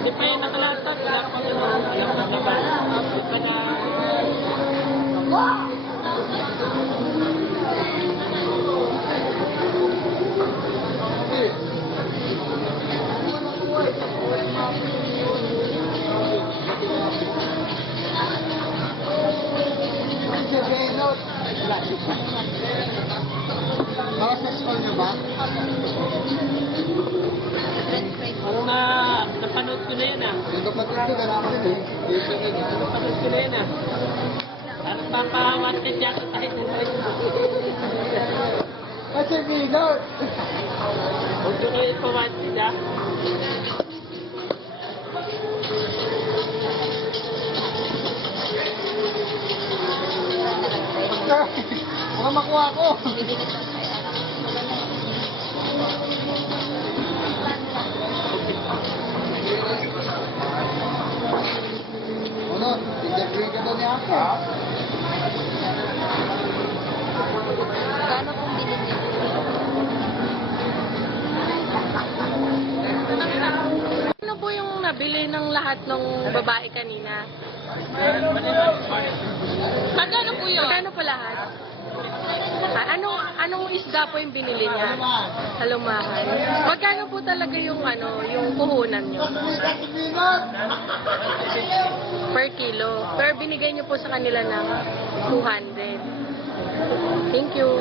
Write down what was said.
Hindi pa yan nakalatag. Wala pa ganun. Wala pa naman. Hindi pa na... Para sa school nyo ba? Parang napanood ko na yan ah. Yung kapatid ko, ganun din eh. Dito rin eh. Napanood ko na yan ah. Parang papawanted niya ako kahit na rin. Kasi minot! Huwag nyo kayo pawanted ah. Mga makuha ko! Ano? Tignan ka daw ni Ate. Kano pong bilhin niyo? Ano po yung nabili ng lahat ng babae kanina? Magkano po yun? Magkano po lahat? Anong isda po yung binili niya? Halumahan. Magkano po talaga yung yung puhunan niyo? Per kilo. Pero binigay niyo po sa kanila ng 200. Thank you.